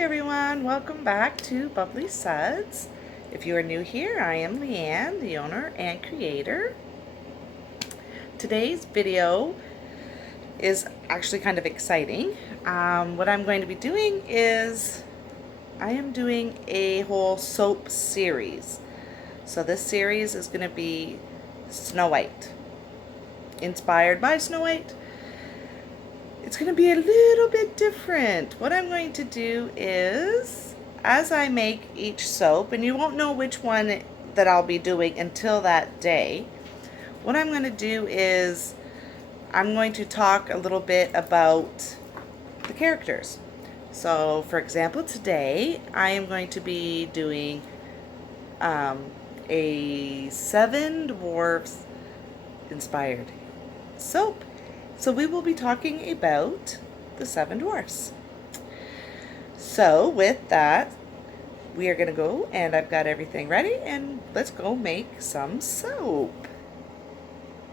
everyone, welcome back to Bubbly Suds. If you are new here, I am Leanne, the owner and creator. Today's video is actually kind of exciting. What I'm going to be doing is I am doing a whole soap series. So this series is going to be Snow White, inspired by Snow White. It's going to be a little bit different. What I'm going to do is, as I make each soap, and you won't know which one that I'll be doing until that day, what I'm going to do is I'm going to talk a little bit about the characters. So, for example, today I am going to be doing a 7 Dwarfs inspired soap. So we will be talking about the 7 Dwarfs. So with that, we are going to go, and I've got everything ready, and let's go make some soap.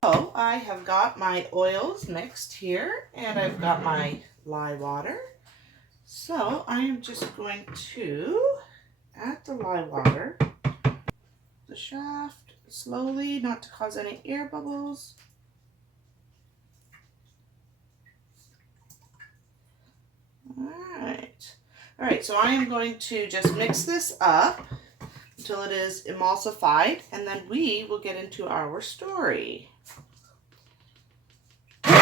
So I have got my oils mixed here, and I've got my lye water. So I am just going to add the lye water, the shaft, slowly, not to cause any air bubbles. Alright, so I am going to just mix this up until it is emulsified, and then we will get into our story. And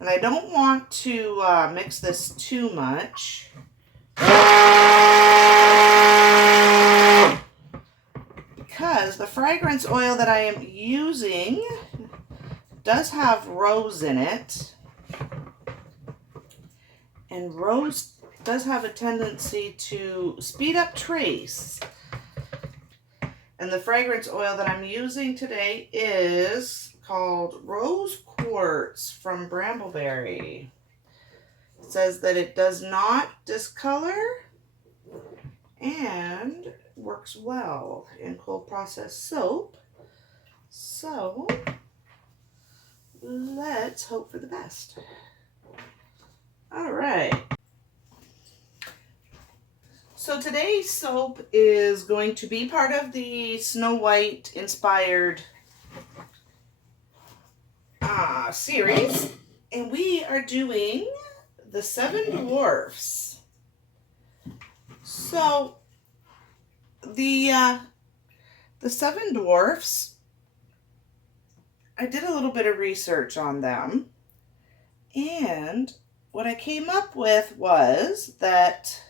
I don't want to mix this too much. Because the fragrance oil that I am using does have rose in it. And rose does have a tendency to speed up trace. And the fragrance oil that I'm using today is called Rose Quartz from Brambleberry. It says that it does not discolor and works well in cold processed soap. So let's hope for the best. All right. So today's soap is going to be part of the Snow White inspired series, and we are doing the 7 Dwarfs. So the 7 Dwarfs, I did a little bit of research on them, and what I came up with was that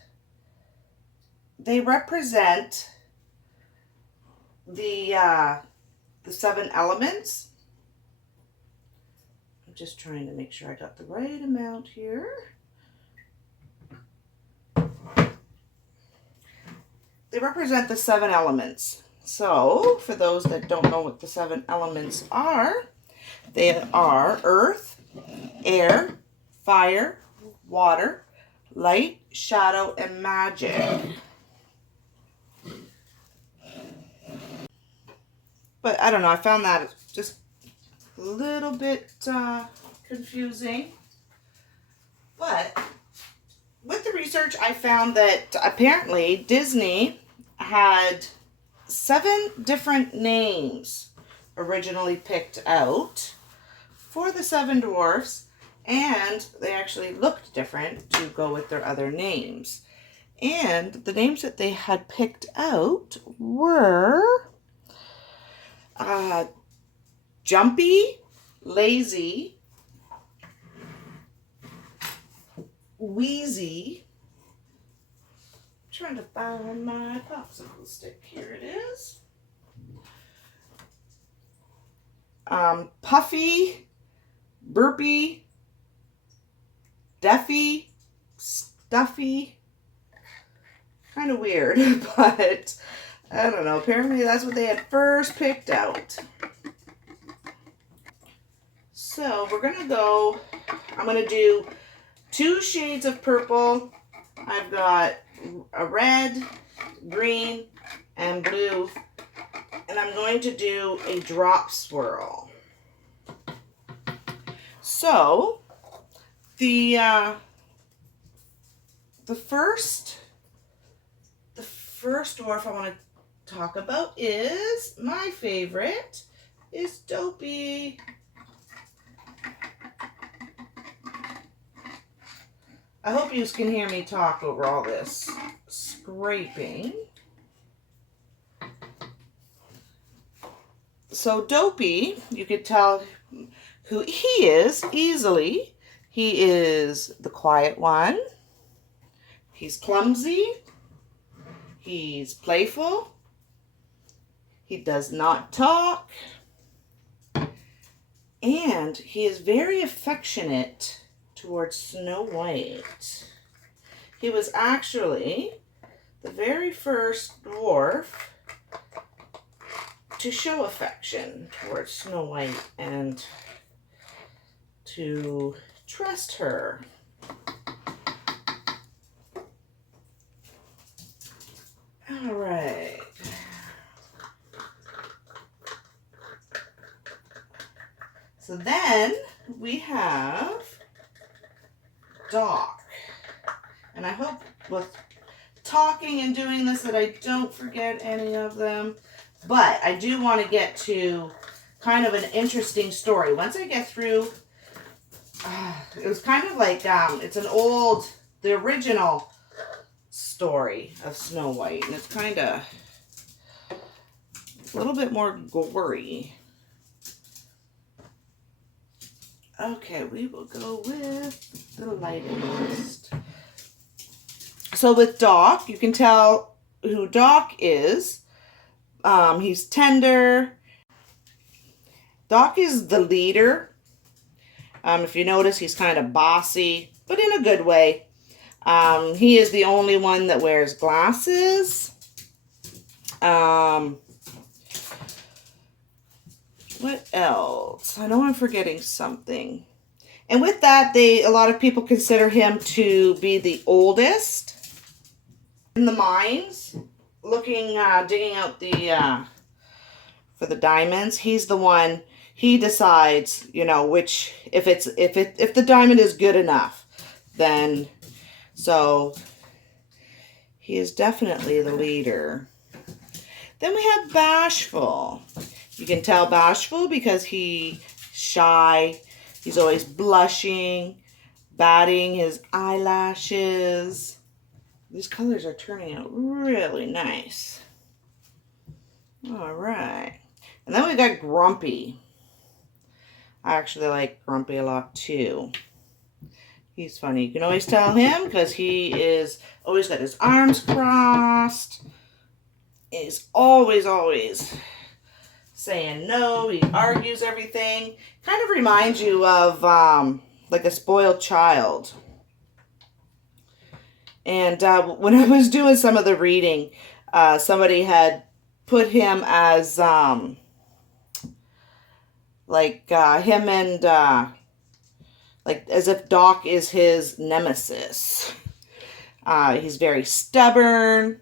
they represent the 7 elements. I'm just trying to make sure I got the right amount here. They represent the 7 elements. So, for those that don't know what the 7 elements are, they are earth, air, fire, water, light, shadow, and magic. But I don't know, I found that just a little bit confusing. But with the research, I found that apparently Disney had 7 different names originally picked out for the 7 Dwarfs, and they actually looked different to go with their other names. And the names that they had picked out were Jumpy, Lazy, Wheezy. I'm trying to find my popsicle stick. Here it is. Puffy, Burpy, Deafy, Stuffy. Kind of weird, but I don't know. Apparently that's what they had first picked out. So we're going to go, I'm going to do 2 shades of purple. I've got a red, green, and blue. And I'm going to do a drop swirl. So The the first dwarf I want to talk about is my favorite, is Dopey. I hope you can hear me talk over all this scraping. So Dopey, you could tell who he is easily. He is the quiet one. He's clumsy. He's playful. He does not talk. And he is very affectionate towards Snow White. He was actually the very first dwarf to show affection towards Snow White and to trust her. All right. So then we have Doc. And I hope with talking and doing this that I don't forget any of them. But I do want to get to kind of an interesting story. Once I get through, it was kind of like, it's the original story of Snow White. And it's kind of a little bit more gory. Okay, we will go with the lightest. So with Doc, you can tell who Doc is. He's tender. Doc is the leader. If you notice, he's kind of bossy, but in a good way. He is the only one that wears glasses. What else? I know I'm forgetting something. And with that, a lot of people consider him to be the oldest in the mines, digging out for the diamonds. He's the one. He decides, which if the diamond is good enough, then so he is definitely the leader. Then we have Bashful. You can tell Bashful because he's shy. He's always blushing, batting his eyelashes. These colors are turning out really nice. All right. And then we got Grumpy. I actually like Grumpy a lot too. He's funny. You can always tell him because he is always got his arms crossed. He's always saying no. He argues everything. Kind of reminds you of like a spoiled child. And when I was doing some of the reading, somebody had put him as him and like as if Doc is his nemesis. He's very stubborn.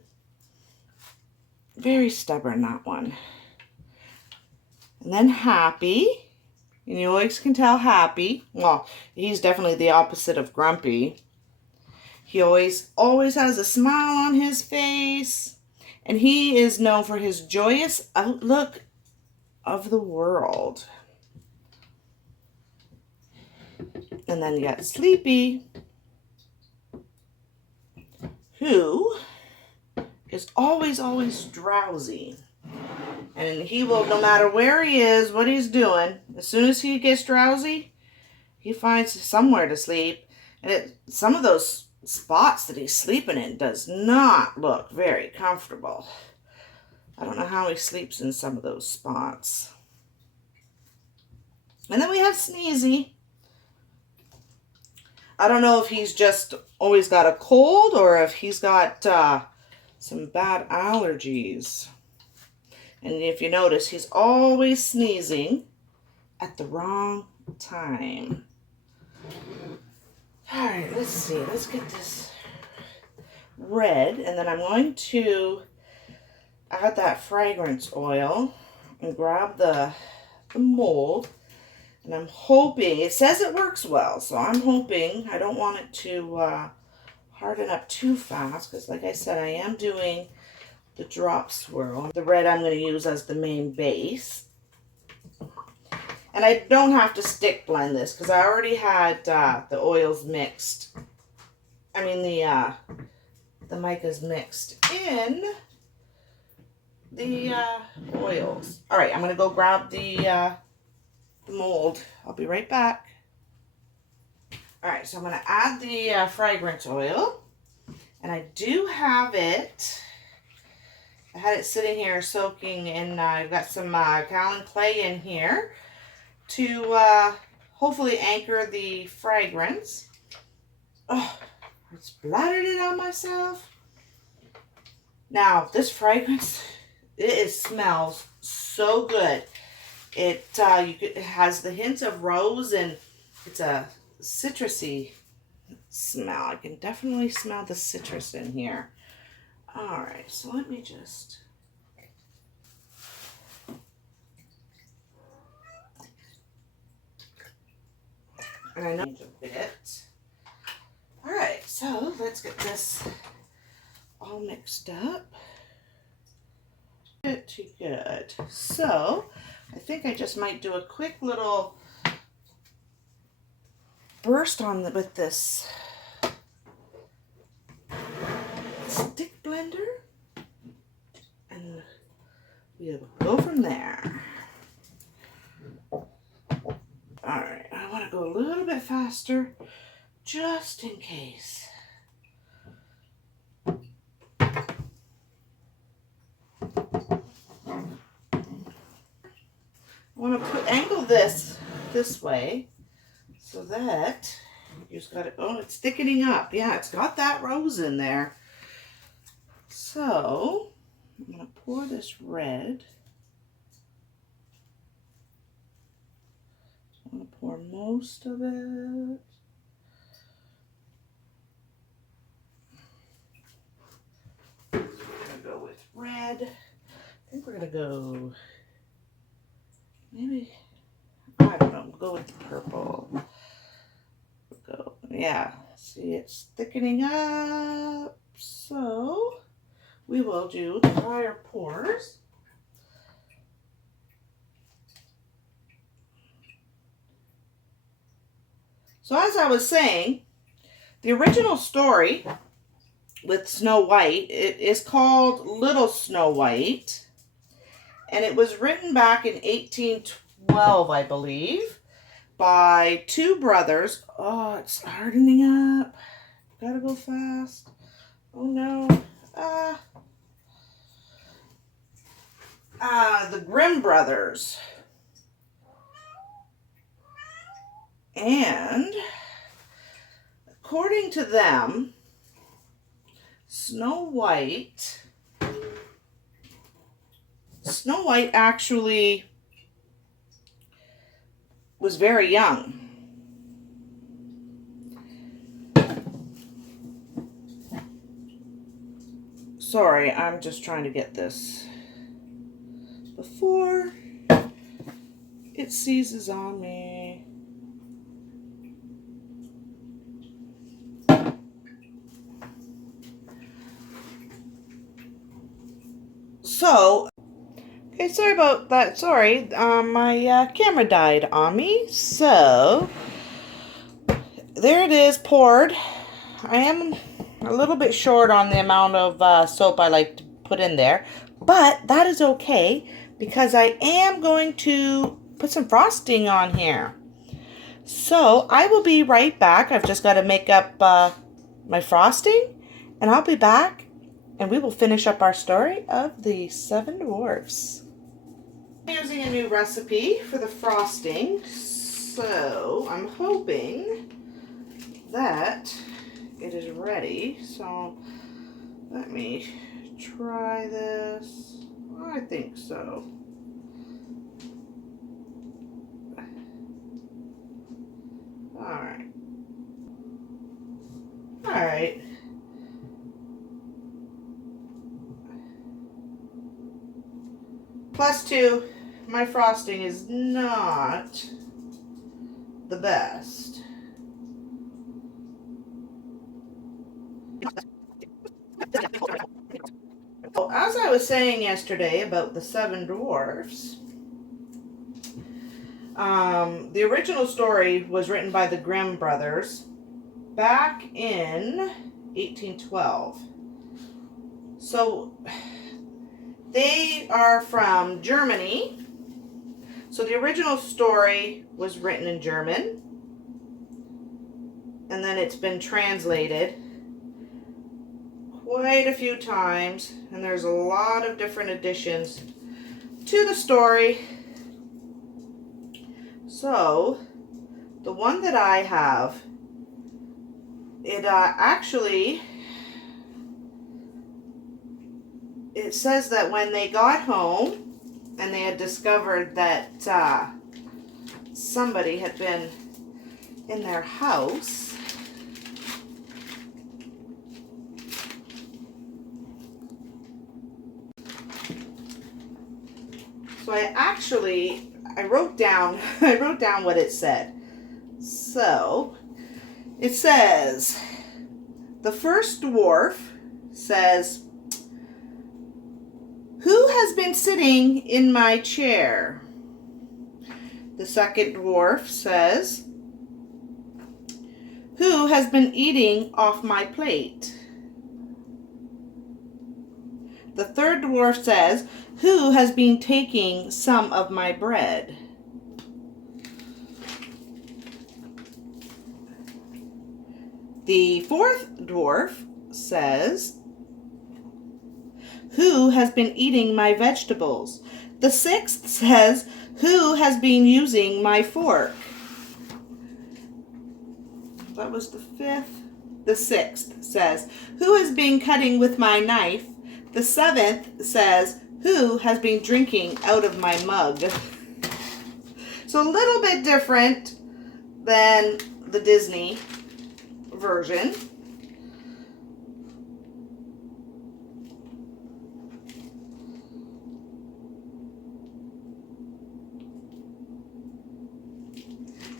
Very stubborn, that one. And then Happy. And you always can tell Happy. Well, he's definitely the opposite of Grumpy. He always has a smile on his face. And he is known for his joyous outlook of the world. And then you got Sleepy, who is always drowsy. And he will, no matter where he is, what he's doing, as soon as he gets drowsy, he finds somewhere to sleep. And some of those spots that he's sleeping in does not look very comfortable. I don't know how he sleeps in some of those spots. And then we have Sneezy. I don't know if he's just always got a cold or if he's got some bad allergies. And if you notice, he's always sneezing at the wrong time. All right, let's see. Let's get this red. And then I'm going to add that fragrance oil and grab the mold. And I'm hoping, it says it works well, so I'm hoping, I don't want it to harden up too fast, because like I said, I am doing the drop swirl. The red I'm going to use as the main base. And I don't have to stick blend this, because I already had the oils mixed. I mean the micas mixed in the oils. All right, I'm going to go grab the mold. I'll be right back. All right, so I'm going to add the fragrance oil. And I do have it. I had it sitting here soaking in, I've got some gallon clay in here to hopefully anchor the fragrance. Oh, I splattered it on myself. Now, this fragrance, it smells so good. It has the hint of rose, and it's a citrusy smell. I can definitely smell the citrus in here. All right, so let me just... And I know a bit. All right, so let's get this all mixed up. Too good. So I think I just might do a quick little burst with this stick blender, and we'll go from there. All right, I want to go a little bit faster just in case. I want to angle this way so that you just got it. Oh, it's thickening up. Yeah, it's got that rose in there. So I'm going to pour this red. I'm going to pour most of it. We're going to go with red. I think we're going to go, maybe, I don't know, we'll go with the purple. We'll go, yeah, see, it's thickening up. So we will do the higher pours. So as I was saying, the original story with Snow White, it is called Little Snow White, and it was written back in 1812, I believe, by two brothers. Oh, it's hardening up. Gotta go fast. Oh no. The Grimm brothers. And according to them, Snow White actually was very young. Sorry, I'm just trying to get this before it seizes on me. So, okay, sorry about that. Sorry, my camera died on me. So, there it is, poured. I am a little bit short on the amount of soap I like to put in there, but that is okay because I am going to put some frosting on here. So, I will be right back. I've just got to make up my frosting, and I'll be back. And we will finish up our story of the 7 Dwarfs. I'm using a new recipe for the frosting, so I'm hoping that it is ready. So let me try this. I think so. All right. All right. +2, my frosting is not the best. Well, as I was saying yesterday about the Seven Dwarfs, the original story was written by the Grimm brothers back in 1812. So they are from Germany. So the original story was written in German, and then it's been translated quite a few times, and there's a lot of different additions to the story. So the one that I have, it actually, it says that when they got home and they had discovered that somebody had been in their house, so I wrote down what it said. So it says, the first dwarf says, "Who has been sitting in my chair?" The second dwarf says, "Who has been eating off my plate?" The third dwarf says, "Who has been taking some of my bread?" The fourth dwarf says, "Who has been eating my vegetables?" The sixth says, "Who has been using my fork?" That was the fifth. The sixth says, "Who has been cutting with my knife?" The seventh says, "Who has been drinking out of my mug?" So a little bit different than the Disney version.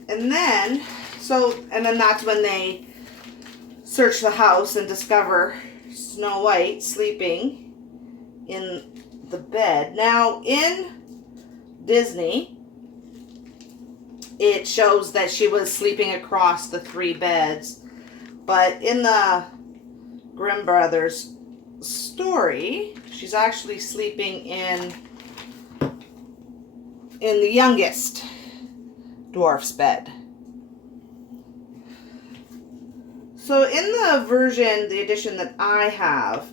And then that's when they search the house and discover Snow White sleeping in the bed. Now, in Disney, it shows that she was sleeping across the three beds, but in the Grimm brothers story, she's actually sleeping in the youngest dwarf's bed. So in the version, the edition that I have,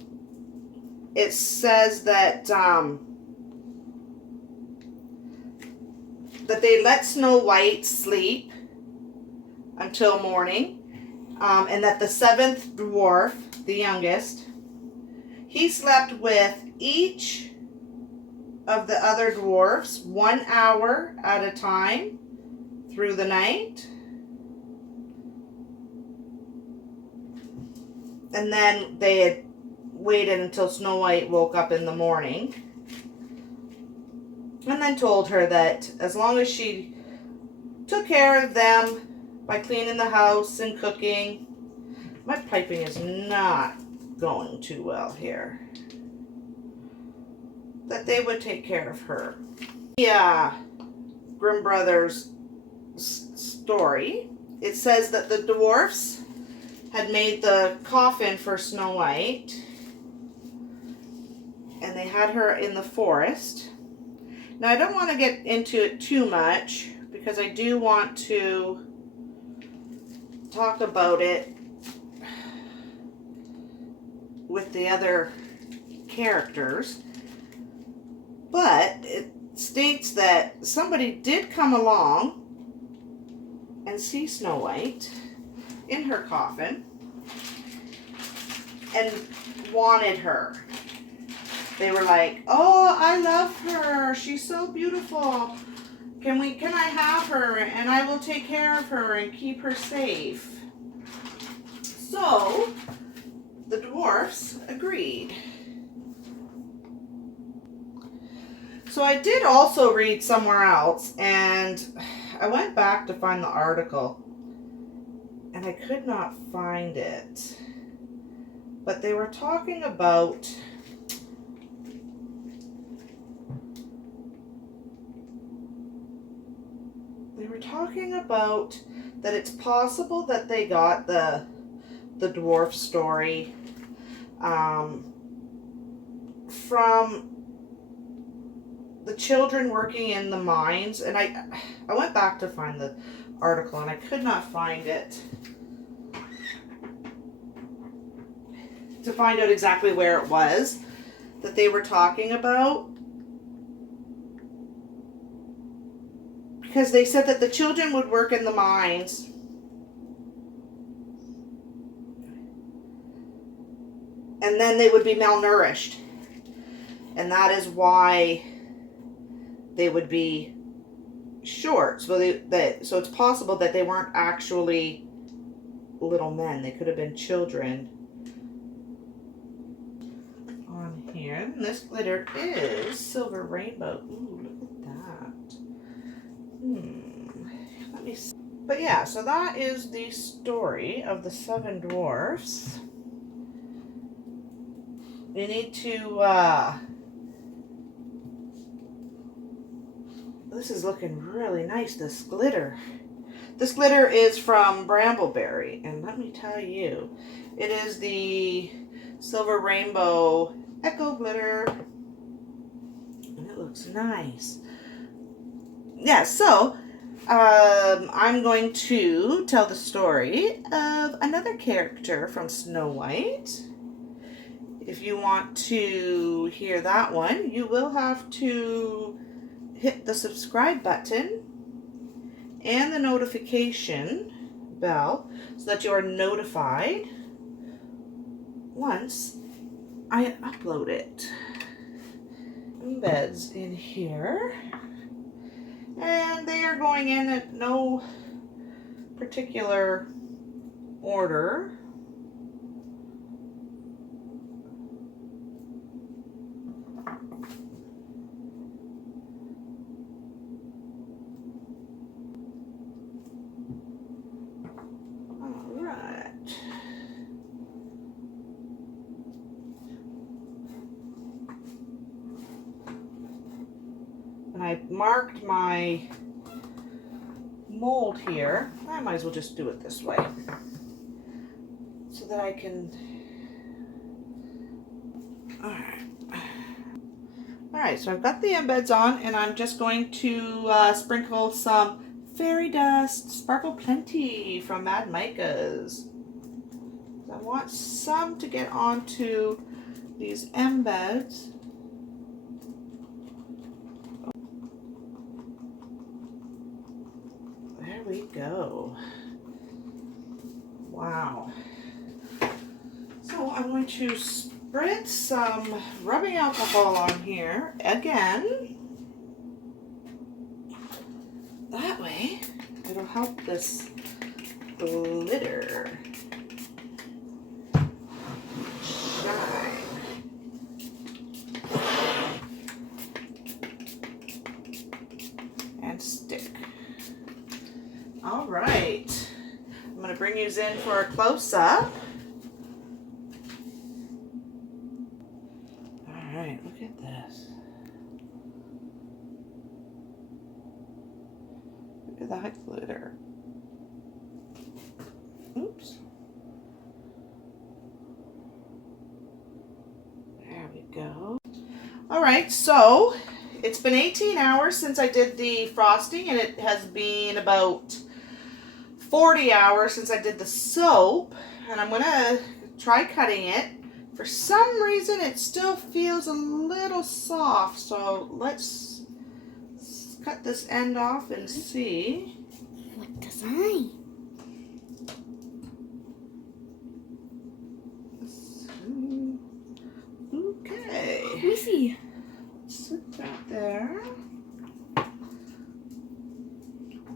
it says that that they let Snow White sleep until morning, and that the seventh dwarf, the youngest, he slept with each of the other dwarfs 1 hour at a time through the night. And then they had waited until Snow White woke up in the morning, and then told her that as long as she took care of them by cleaning the house and cooking. My piping is not going too well here. That they would take care of her. Yeah, Grimm Brothers story. It says that the dwarfs had made the coffin for Snow White, and they had her in the forest. Now, I don't want to get into it too much because I do want to talk about it with the other characters. But it states that somebody did come along and see Snow White in her coffin and wanted her. They were like, "Oh, I love her. She's so beautiful. Can I have her, and I will take care of her and keep her safe?" So the dwarfs agreed. So I did also read somewhere else, and I went back to find the article and I could not find it. But they were talking about that it's possible that they got the dwarf story from the children working in the mines, and I went back to find the article and I could not find it to find out exactly where it was that they were talking about, because they said that the children would work in the mines and then they would be malnourished, and that is why they would be short. So so it's possible that they weren't actually little men. They could have been children. On here, and this glitter is silver rainbow. Ooh, look at that. Let me see. But yeah, so that is the story of the 7 dwarfs. You need to this is looking really nice, this glitter. This glitter is from Brambleberry, and let me tell you, it is the Silver Rainbow Echo Glitter, and it looks nice. Yeah, so I'm going to tell the story of another character from Snow White. If you want to hear that one, you will have to hit the subscribe button and the notification bell so that you are notified once I upload it. Embeds in here, and they are going in at no particular order. And I marked my mold here. I might as well just do it this way so that I can. Alright, so I've got the embeds on, and I'm just going to sprinkle some fairy dust, Sparkle Plenty from Mad Micas. I want some to get onto these embeds. There we go. Wow. So I'm going to spritz some rubbing alcohol on here again. That way it'll help this glitter shine. And stick. All right, I'm going to bring you in for a close-up. All right, look at this. Look at that glitter. Oops. There we go. All right, so it's been 18 hours since I did the frosting, and it has been about 40 hours since I did the soap, and I'm going to try cutting it. For some reason, it still feels a little soft, so let's cut this end off and see. What design? Okay. Let me see. Sit that there.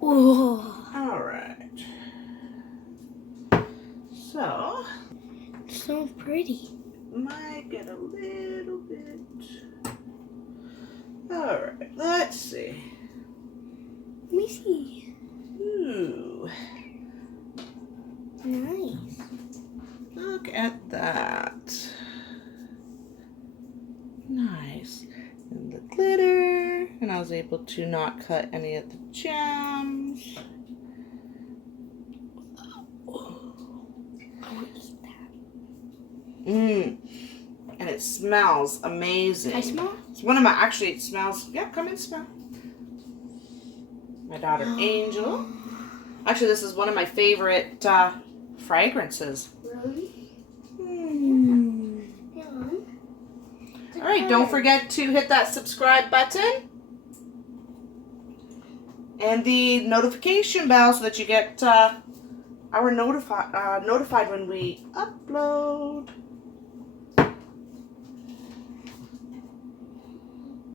Oh, All right. So, so pretty. might get a little bit. All right, let's see. Let me see. Ooh. Nice. Look at that. Nice. And the glitter. And I was able to not cut any of the gems. I want to eat that. Mmm. And it smells amazing. Can I smell? It's one of my, actually it smells, yeah, come and smell. My daughter Angel. Actually, this is one of my favorite fragrances. Really? Yeah. All right, don't forget to hit that subscribe button and the notification bell so that you get notified when we upload.